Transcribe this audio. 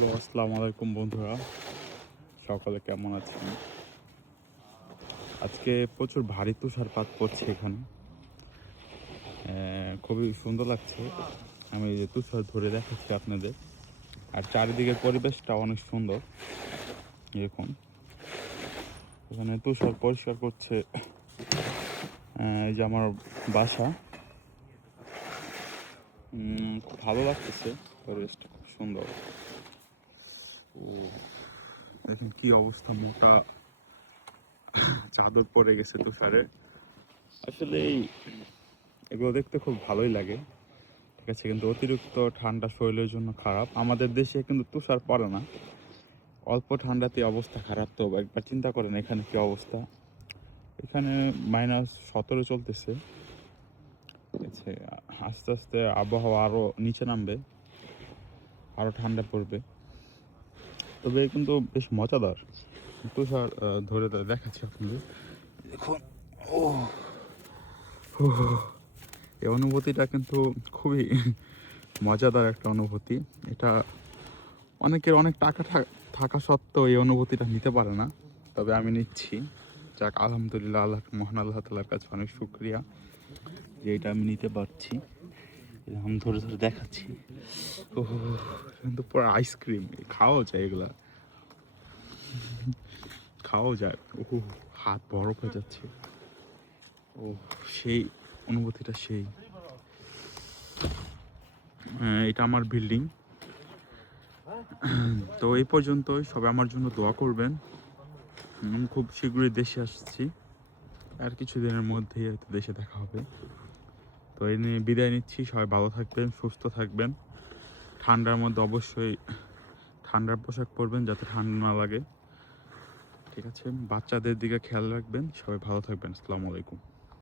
Hello, আসসালামু আলাইকুম বন্ধুরা। সকালে কেমন আছেন? আজকে প্রচুর ভারী তুষারপাত পড়ছে এখানে। খুবই সুন্দর লাগছে। আমি এই যে তুষার ধরে দেখাচ্ছি আপনাদের। আর চারিদিকের পরিবেশটা অনেক সুন্দর। দেখুন, এখানে তুষার পরিষ্কার করছে। এই যে আমার বাসা। খুব ভালো লাগতেছে, পরিবেশটা খুব সুন্দর। ও দেখুন কি অবস্থা, মোটা চাদর পড়ে গেছে তুষারে। আসলে এগুলো দেখতে খুব ভালোই লাগে, ঠিক আছে, কিন্তু অতিরিক্ত ঠান্ডা শরীরের জন্য খারাপ। আমাদের দেশে কিন্তু তুষার পড়ে না, অল্প ঠান্ডাতে অবস্থা খারাপ। তো একবার চিন্তা করেন এখানে কি অবস্থা। এখানে -17 চলতেছে, ঠিক আছে। আস্তে আস্তে আবহাওয়া আরও নিচে নামবে, আরও ঠান্ডা পড়বে। তবে কিন্তু বেশ মজাদার। তুষার ধরে দেখাচ্ছি আপনাদের, দেখুন। ও এই অনুভূতিটা কিন্তু খুবই মজাদার একটা অনুভূতি। এটা অনেকের অনেক টাকা থাকা সত্ত্বেও এই অনুভূতিটা নিতে পারে না, তবে আমি নিচ্ছি। যাক, আলহামদুলিল্লাহ, মহান আল্লাহ তাআলার কাছে অনেক শুকরিয়া যে এটা আমি নিতে পারছি। আমি ধরে ধরে দেখাচ্ছি। ও কিন্তু পুরো আইসক্রিম, খাওয়াও যায় এগুলা, খাওয়াও যায়। ও হাত বরফ হয়ে যাচ্ছে। ও সেই অনুভূতিটা সেই। এটা আমার বিল্ডিং। তো এই পর্যন্তই, সবাই আমার জন্য দোয়া করবেন। আমি খুব শীঘ্রই দেশে আসছি, আর কিছুদিনের মধ্যেই হয়তো দেশে দেখা হবে। তো এই নিয়ে বিদায় নিচ্ছি। সবাই ভালো থাকবেন, সুস্থ থাকবেন। ঠান্ডার মধ্যে অবশ্যই ঠান্ডার পোশাক পরবেন যাতে ঠান্ডা না লাগে, ঠিক আছে। বাচ্চাদের দিকে খেয়াল রাখবেন। সবাই ভালো থাকবেন। আসসালামু আলাইকুম।